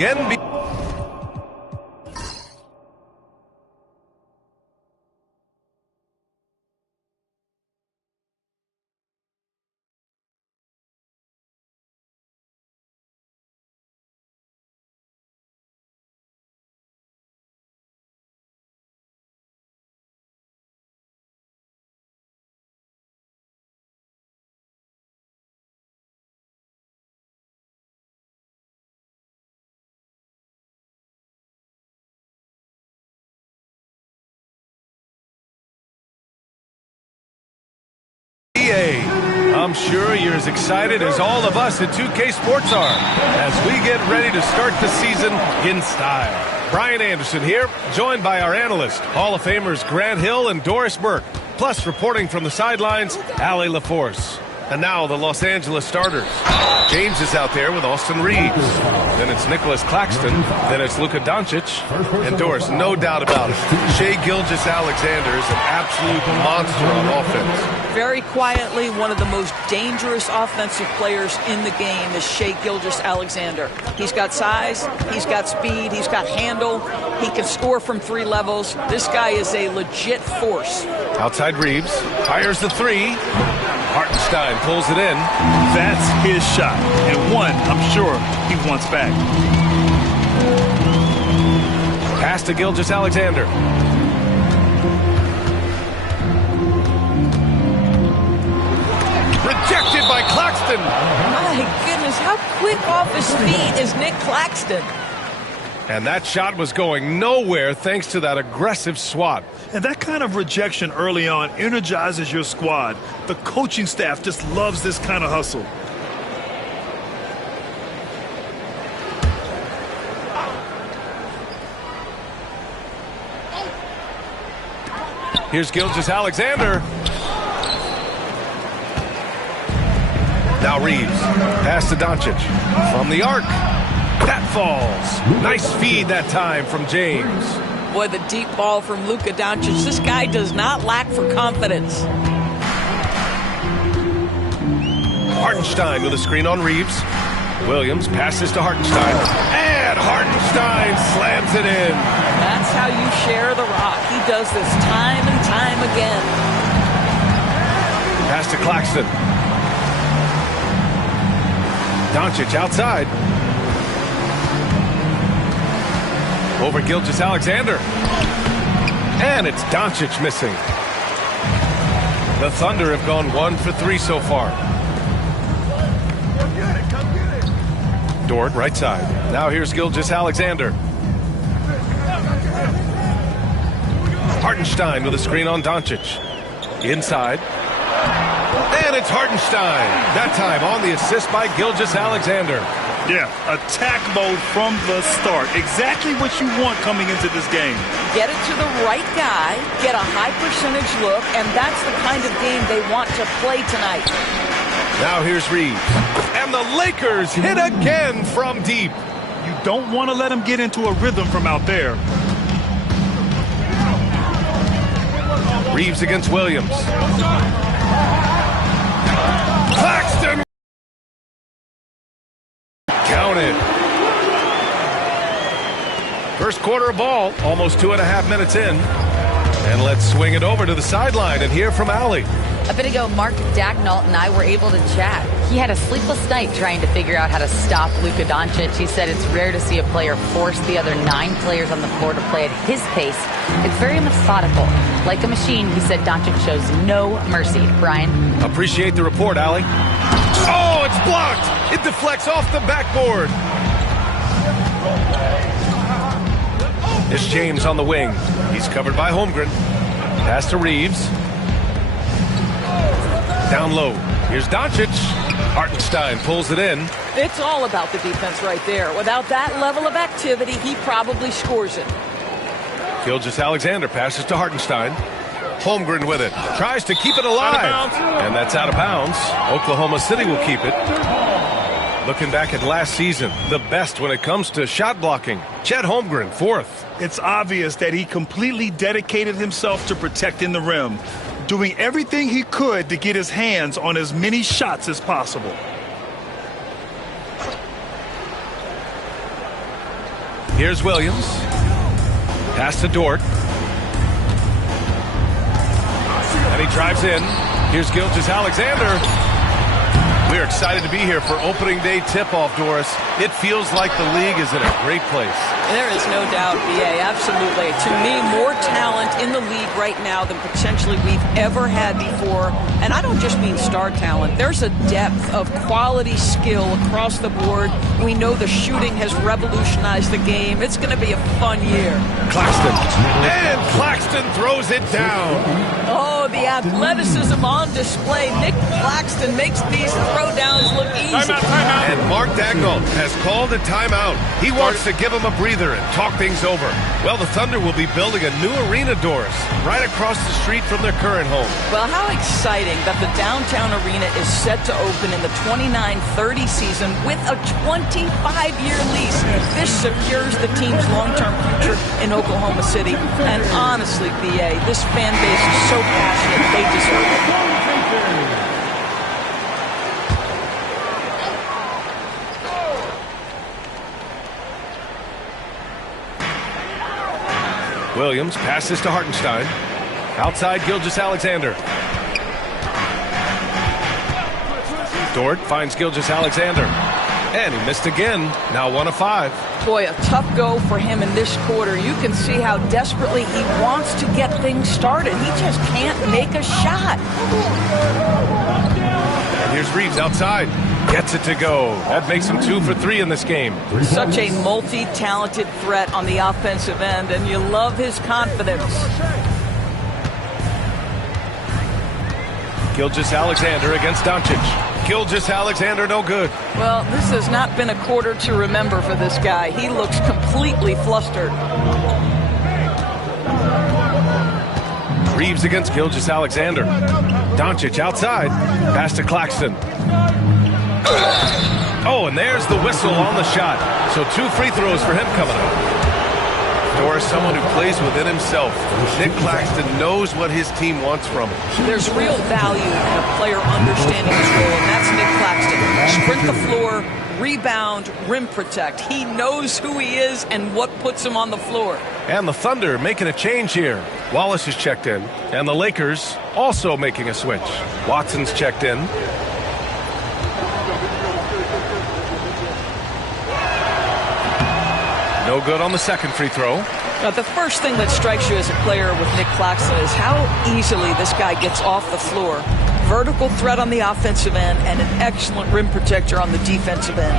NBA. I'm sure you're as excited as all of us at 2K Sports are as we get ready to start the season in style. Brian Anderson here, joined by our analyst, Hall of Famers Grant Hill and Doris Burke, plus reporting from the sidelines, Allie LaForce. And now the Los Angeles starters. James is out there with Austin Reeves. Then it's Nicholas Claxton. Then it's Luka Doncic. And Doris, no doubt about it, Shai Gilgeous-Alexander is an absolute monster on offense. Very quietly, one of the most dangerous offensive players in the game is Shai Gilgeous-Alexander. He's got size, he's got speed, he's got handle, he can score from 3 levels. This guy is a legit force. Outside Reeves, fires the 3. Hartenstein pulls it in. That's his shot, and one I'm sure he wants back. Pass to Gilgeous-Alexander. Rejected by Claxton. My goodness, how quick off his feet is Nick Claxton? And that shot was going nowhere thanks to that aggressive swat. And that kind of rejection early on energizes your squad. The coaching staff just loves this kind of hustle. Here's Gilgeous-Alexander. Now Reeves. Pass to Doncic. From the arc. That falls. Nice feed that time from James. Boy, the deep ball from Luka Doncic. This guy does not lack for confidence. Hartenstein with a screen on Reeves. Williams passes to Hartenstein. And Hartenstein slams it in. That's how you share the rock. He does this time and time again. Pass to Claxton. Doncic outside. Over Gilgeous-Alexander. And it's Doncic missing. The Thunder have gone 1 for 3 so far. Dort, right side. Now here's Gilgeous-Alexander. Hartenstein with a screen on Doncic. Inside. And it's Hartenstein. That time on the assist by Gilgeous-Alexander. Yeah, attack mode from the start. Exactly what you want coming into this game. Get it to the right guy, get a high percentage look, and that's the kind of game they want to play tonight. Now here's Reeves. And the Lakers hit again from deep. You don't want to let them get into a rhythm from out there. Reeves against Williams. Claxton! Counted. First quarter of ball, almost 2.5 minutes in. And let's swing it over to the sideline and hear from Allie. A bit ago, Mark Dagnall and I were able to chat. He had a sleepless night trying to figure out how to stop Luka Doncic. He said it's rare to see a player force the other 9 players on the floor to play at his pace. It's very methodical. Like a machine, he said Doncic shows no mercy. Brian? Appreciate the report, Allie. Oh, it's blocked! It deflects off the backboard. It's James on the wing. He's covered by Holmgren. Pass to Reeves. Down low. Here's Doncic. Hartenstein pulls it in. It's all about the defense right there. Without that level of activity, he probably scores it. Gilgeous-Alexander passes to Hartenstein. Holmgren with it. Tries to keep it alive. And that's out of bounds. Oklahoma City will keep it. Looking back at last season, the best when it comes to shot blocking. Chet Holmgren, 4th. It's obvious that he completely dedicated himself to protecting the rim, doing everything he could to get his hands on as many shots as possible. Here's Williams. Pass to Dort. And he drives in. Here's Gilgeous-Alexander. We're excited to be here for opening day tip-off, Doris. It feels like the league is in a great place. There is no doubt, B.A., absolutely. To me, more talent in the league right now than potentially we've ever had before. And I don't just mean star talent. There's a depth of quality skill across the board. We know the shooting has revolutionized the game. It's going to be a fun year. Claxton. And Claxton throws it down. Oh, the athleticism on display. Nick Claxton makes these throwdowns look easy. Timeout. And Mark Daigneault has called a timeout. He wants to give him a breather and talk things over. Well, the Thunder will be building a new arena, Doris, right across the street from their current home. Well, how exciting that the downtown arena is set to open in the 29-30 season with a 25-year lease. This secures the team's long-term future in Oklahoma City. And honestly, B.A., this fan base is so passionate, they deserve it. Williams passes to Hartenstein. Outside, Gilgeous-Alexander. Dort finds Gilgeous-Alexander. And he missed again. Now 1 of 5. Boy, a tough go for him in this quarter. You can see how desperately he wants to get things started. He just can't make a shot. And here's Reeves outside. Gets it to go. That makes him 2 for 3 in this game. Such a multi-talented threat on the offensive end, and you love his confidence. Gilgeous-Alexander against Doncic. Gilgeous-Alexander no good. Well, this has not been a quarter to remember for this guy. He looks completely flustered. Reeves against Gilgeous-Alexander. Doncic outside. Pass to Claxton. Oh, and there's the whistle on the shot. So 2 free throws for him coming up. Doris, someone who plays within himself. Nick Claxton knows what his team wants from him. There's real value in a player understanding his role, and that's Nick Claxton. Sprint the floor, rebound, rim protect. He knows who he is and what puts him on the floor. And the Thunder making a change here. Wallace is checked in. And the Lakers also making a switch. Watson's checked in. No good on the second free throw. Now, the first thing that strikes you as a player with Nick Claxton is how easily this guy gets off the floor. Vertical threat on the offensive end and an excellent rim protector on the defensive end.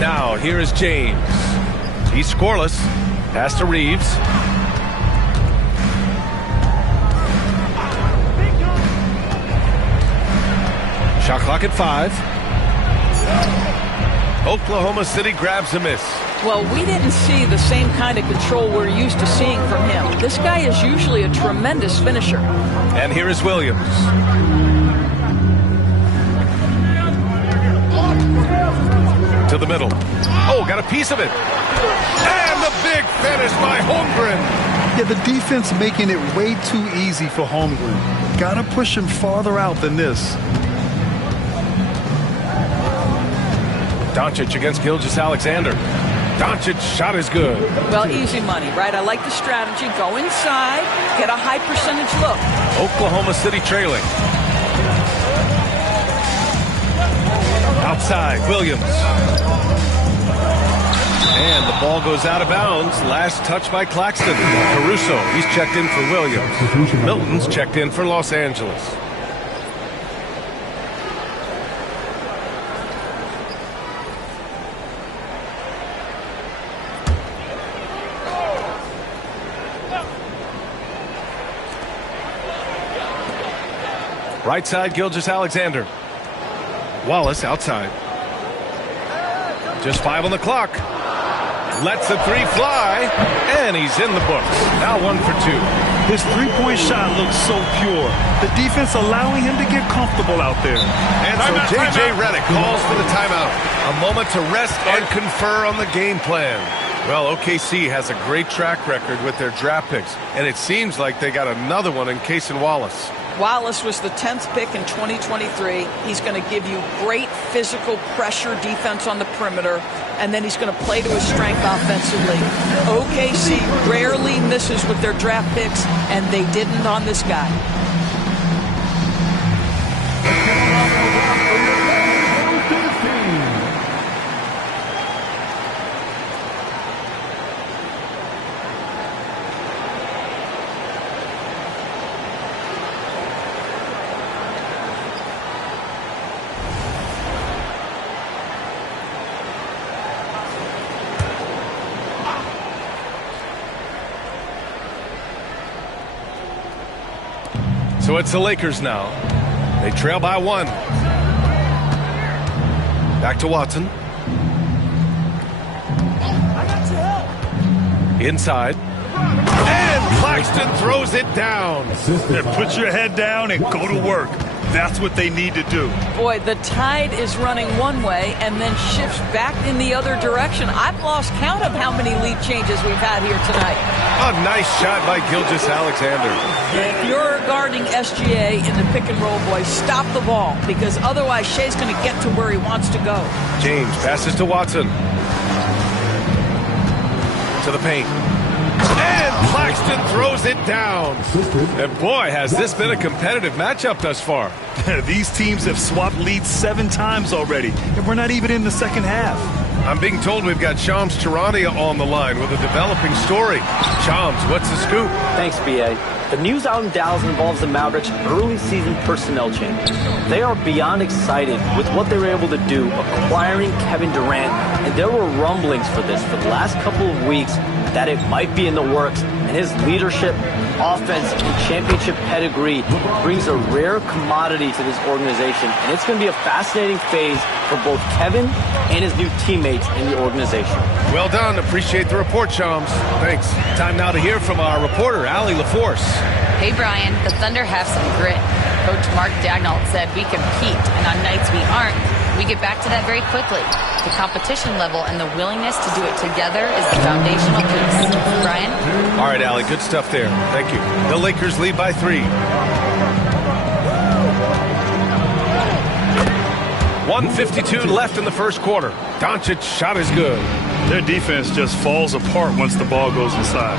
Now, here is James. He's scoreless. Pass to Reeves. Shot clock at 5. Oklahoma City grabs a miss. Well, we didn't see the same kind of control we're used to seeing from him. This guy is usually a tremendous finisher. And here is Williams. To the middle. Oh, got a piece of it. And the big finish by Holmgren. Yeah, the defense making it way too easy for Holmgren. Got to push him farther out than this. Doncic against Gilgeous-Alexander. Doncic's shot is good. Well, easy money, right? I like the strategy. Go inside, get a high percentage look. Oklahoma City trailing. Outside, Williams. And the ball goes out of bounds. Last touch by Claxton. Caruso, he's checked in for Williams. Milton's checked in for Los Angeles. Right side, Gilgeous-Alexander. Wallace outside. Just 5 on the clock. Lets the 3 fly, and he's in the books. Now 1 for 2. His three-point shot looks so pure. The defense allowing him to get comfortable out there. And so J.J. Redick calls for the timeout. A moment to rest and confer on the game plan. Well, OKC has a great track record with their draft picks, and it seems like they got another one in Cason Wallace. Wallace was the 10th pick in 2023. He's going to give you great physical pressure defense on the perimeter, and then he's going to play to his strength offensively. OKC rarely misses with their draft picks, and they didn't on this guy. So it's the Lakers now. They trail by 1. Back to Watson. Inside. And Claxton throws it down. Put your head down and go to work. That's what they need to do. Boy, the tide is running one way and then shifts back in the other direction. I've lost count of how many lead changes we've had here tonight. A nice shot by Gilgeous-Alexander. If you're guarding SGA in the pick and roll, boys, stop the ball, because otherwise Shea's going to get to where he wants to go. James passes to Watson. To the paint. And Claxton throws it down. And boy, has this been a competitive matchup thus far. These teams have swapped leads 7 times already, and we're not even in the second half. I'm being told we've got Shams Charania on the line with a developing story. Shams, what's the scoop? Thanks, B.A. The news out in Dallas involves the Mavericks' early season personnel change. They are beyond excited with what they were able to do acquiring Kevin Durant, and there were rumblings for this for the last couple of weeks that it might be in the works, and his leadership, offense, and championship pedigree brings a rare commodity to this organization, and it's going to be a fascinating phase for both Kevin and his new teammates in the organization. Well done. Appreciate the report, Shams. Thanks. Time now to hear from our reporter, Allie LaForce. Hey, Brian, the Thunder have some grit. Coach Mark Daigneault said we compete, and on nights we aren't, we get back to that very quickly. The competition level and the willingness to do it together is the foundational piece. Brian? All right, Allie, good stuff there. Thank you. The Lakers lead by 3. 1:52 left in the first quarter. Doncic shot is good. Their defense just falls apart once the ball goes inside.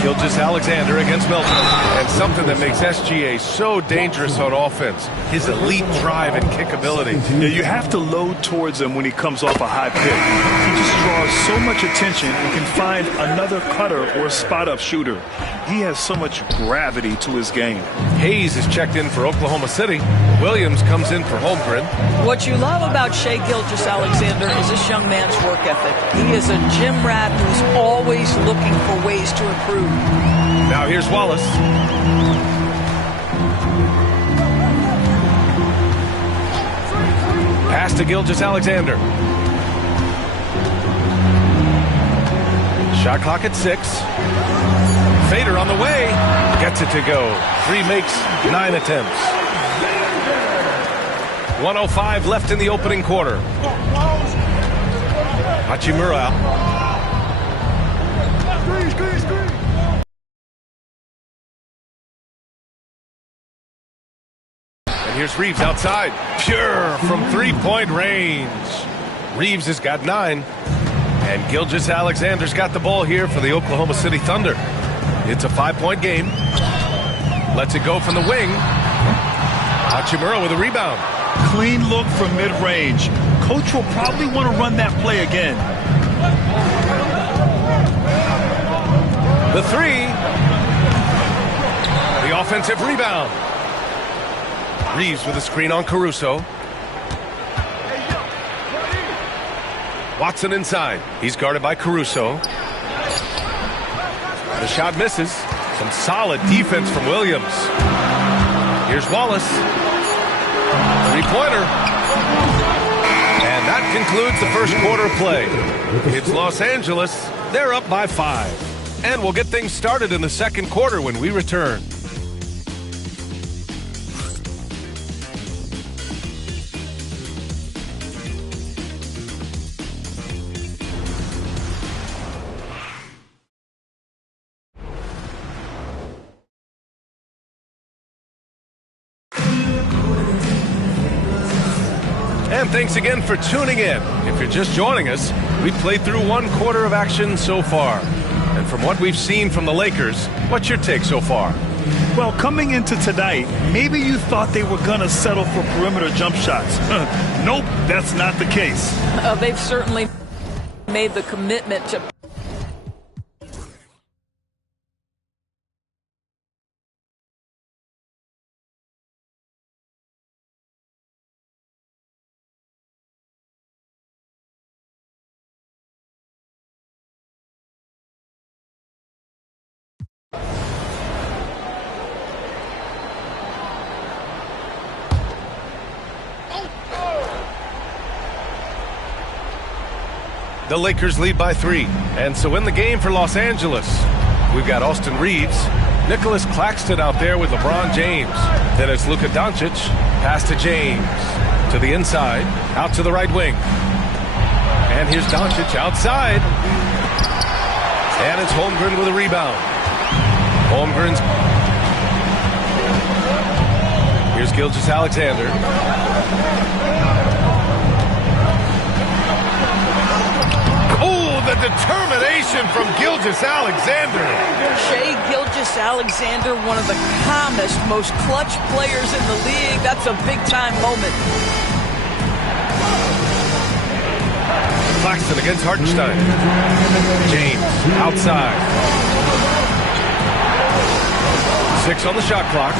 Gilgeous-Alexander against Milton. And something that makes SGA so dangerous on offense, his elite drive and kick ability. Yeah, you have to load towards him when he comes off a high pick. He just draws so much attention and can find another cutter or spot-up shooter. He has so much gravity to his game. Hayes is checked in for Oklahoma City. Williams comes in for Holmgren. What you love about Shai Gilgeous-Alexander is this young man's work ethic. He is a gym rat who's always looking for ways to improve. Now here's Wallace. Pass to Gilgeous-Alexander. Shot clock at 6. Fader on the way. Gets it to go. 3 makes, 9 attempts. 1:05 left in the opening quarter. Hachimura. And here's Reeves outside. Pure from 3-point range. Reeves has got 9. And Gilgeous-Alexander's got the ball here for the Oklahoma City Thunder. It's a 5-point game. Lets it go from the wing. Hachimura with a rebound. Clean look from mid-range. Coach will probably want to run that play again. The 3. The offensive rebound. Reeves with a screen on Caruso. Watson inside. He's guarded by Caruso. The shot misses. Some solid defense from Williams. Here's Wallace. 3-pointer. And that concludes the first quarter play. It's Los Angeles. They're up by 5. And we'll get things started in the second quarter when we return. And thanks again for tuning in. If you're just joining us, we've played through one quarter of action so far. And from what we've seen from the Lakers, what's your take so far? Well, coming into tonight, maybe you thought they were going to settle for perimeter jump shots. Nope, that's not the case. They've certainly made the commitment to... The Lakers lead by 3. And so in the game for Los Angeles, we've got Austin Reeves, Nicholas Claxton out there with LeBron James. Then it's Luka Doncic, pass to James. To the inside, out to the right wing. And here's Doncic outside. And it's Holmgren with a rebound. Holmgren's... Here's Gilgeous-Alexander. The determination from Gilgeous-Alexander. Shai Gilgeous-Alexander, one of the calmest, most clutch players in the league. That's a big-time moment. Claxton against Hartenstein. James outside. 6 on the shot clock.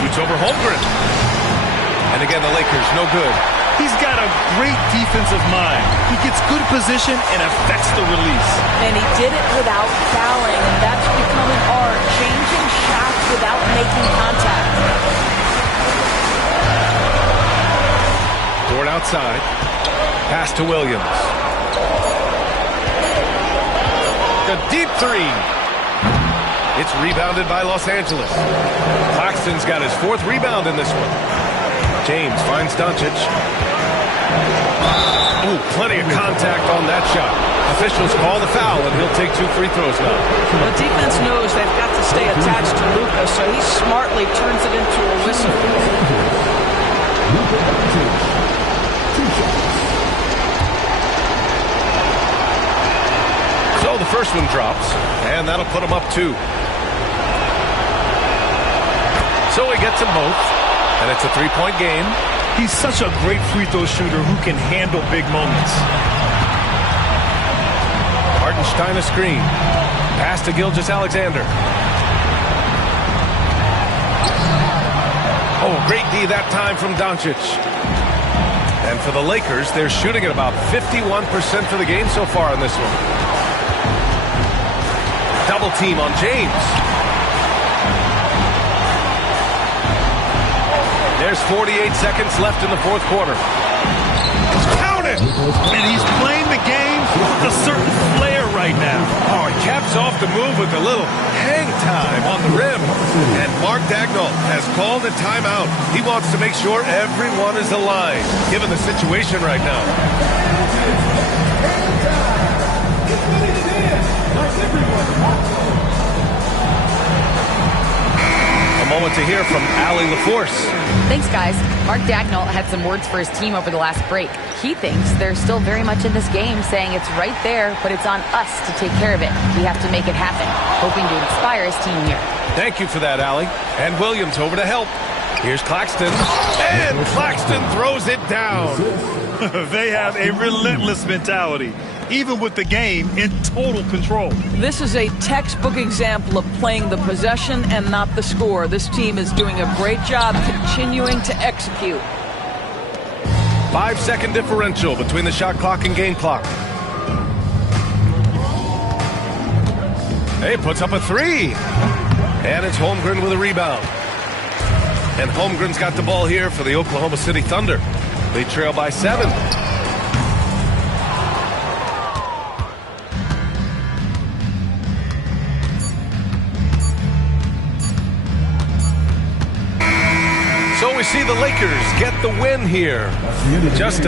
Shoots over Holmgren. And again, the Lakers, no good. He's got a great defensive mind. He gets good position and affects the release. And he did it without fouling, and that's become an art, changing shots without making contact. Dort outside. Pass to Williams. The deep 3. It's rebounded by Los Angeles. Claxton's got his 4th rebound in this one. James finds Doncic. Ooh, plenty of contact on that shot. Officials call the foul, and he'll take 2 free throws now. The defense knows they've got to stay attached to Luka, so he smartly turns it into a whistle. So the first one drops, and that'll put him up 2. So he gets them both, and it's a 3-point game. He's such a great free throw shooter who can handle big moments. Hartenstein a screen. Pass to Gilgeous-Alexander. Oh, great D that time from Doncic. And for the Lakers, they're shooting at about 51% for the game so far in this one. Double team on James. There's 48 seconds left in the 4th quarter. Count it! And he's playing the game with a certain flair right now. Oh, he caps off the move with a little hang time on the rim. And Mark Daigneault has called a timeout. He wants to make sure everyone is aligned, given the situation right now. Moment to hear from Allie LaForce. Thanks, guys. Mark Daigneault had some words for his team over the last break. He thinks they're still very much in this game, saying it's right there, but it's on us to take care of it. We have to make it happen, hoping to inspire his team here. Thank you for that, Allie. And Williams over to help. Here's Claxton. And Claxton throws it down. They have a relentless mentality, even with the game in total control. This is a textbook example of playing the possession and not the score. This team is doing a great job continuing to execute. 5-second differential between the shot clock and game clock. Hey, puts up a 3. And it's Holmgren with a rebound. And Holmgren's got the ball here for the Oklahoma City Thunder. They trail by 7. So we see the Lakers get the win here. Just